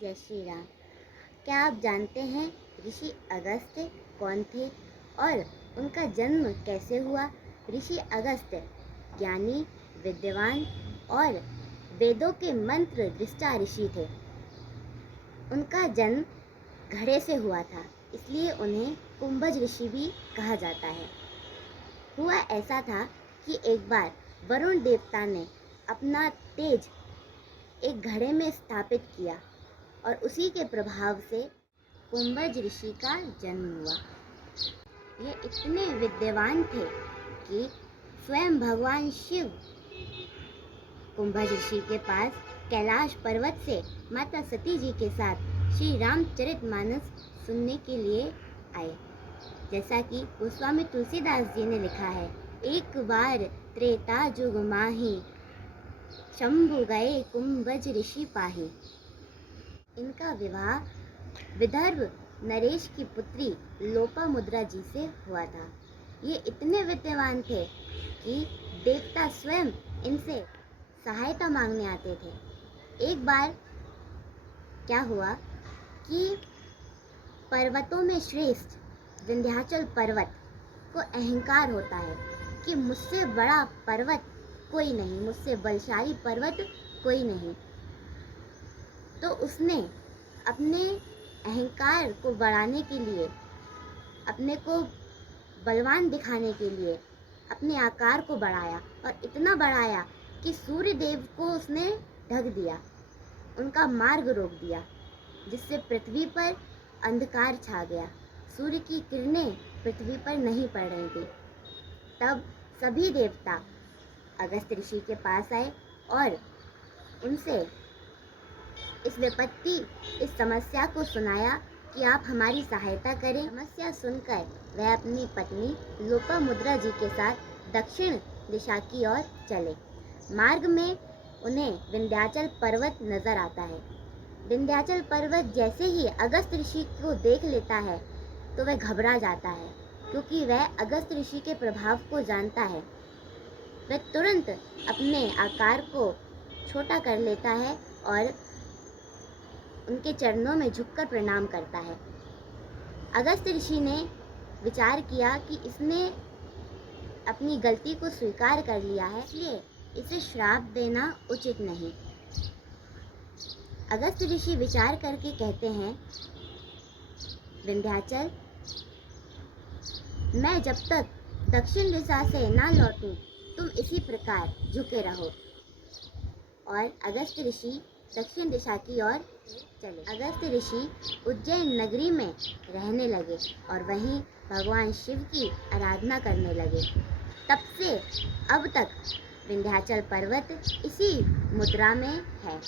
जय श्री राम। क्या आप जानते हैं ऋषि अगस्त्य कौन थे और उनका जन्म कैसे हुआ? ऋषि अगस्त्य ज्ञानी, विद्वान और वेदों के मंत्र दृष्टा ऋषि थे। उनका जन्म घड़े से हुआ था, इसलिए उन्हें कुंभज ऋषि भी कहा जाता है। हुआ ऐसा था कि एक बार वरुण देवता ने अपना तेज एक घड़े में स्थापित किया और उसी के प्रभाव से कुंभज ऋषि का जन्म हुआ। ये इतने विद्वान थे कि स्वयं भगवान शिव कुंभज ऋषि के पास कैलाश पर्वत से माता सती जी के साथ श्री रामचरितमानस सुनने के लिए आए। जैसा कि गोस्वामी तुलसीदास जी ने लिखा है, एक बार त्रेता युग माही, शंभु गए कुंभज ऋषि पाही। इनका विवाह विदर्भ नरेश की पुत्री लोपामुद्रा जी से हुआ था। ये इतने विद्वान थे कि देवता स्वयं इनसे सहायता मांगने आते थे। एक बार क्या हुआ कि पर्वतों में श्रेष्ठ विंध्याचल पर्वत को अहंकार होता है कि मुझसे बड़ा पर्वत कोई नहीं, मुझसे बलशाली पर्वत कोई नहीं। तो उसने अपने अहंकार को बढ़ाने के लिए, अपने को बलवान दिखाने के लिए अपने आकार को बढ़ाया और इतना बढ़ाया कि सूर्य देव को उसने ढक दिया, उनका मार्ग रोक दिया, जिससे पृथ्वी पर अंधकार छा गया। सूर्य की किरणें पृथ्वी पर नहीं पड़ रही थी। तब सभी देवता अगस्त्य ऋषि के पास आए और उनसे इस विपत्ति, इस समस्या को सुनाया कि आप हमारी सहायता करें। समस्या सुनकर वह अपनी पत्नी लोपामुद्रा जी के साथ दक्षिण दिशा की ओर चले। मार्ग में उन्हें विंध्याचल पर्वत नजर आता है। विंध्याचल पर्वत जैसे ही अगस्त्य ऋषि को देख लेता है तो वह घबरा जाता है, क्योंकि वह अगस्त्य ऋषि के प्रभाव को जानता है। वह तुरंत अपने आकार को छोटा कर लेता है और उनके चरणों में झुककर प्रणाम करता है। अगस्त्य ऋषि ने विचार किया कि इसने अपनी गलती को स्वीकार कर लिया है, इसलिए इसे श्राप देना उचित नहीं। अगस्त्य ऋषि विचार करके कहते हैं, विंध्याचल, मैं जब तक दक्षिण दिशा से ना लौटूं तुम इसी प्रकार झुके रहो। और अगस्त्य ऋषि दक्षिण दिशा की ओर चले। अगस्त्य ऋषि उज्जैन नगरी में रहने लगे और वहीं भगवान शिव की आराधना करने लगे। तब से अब तक विंध्याचल पर्वत इसी मुद्रा में है।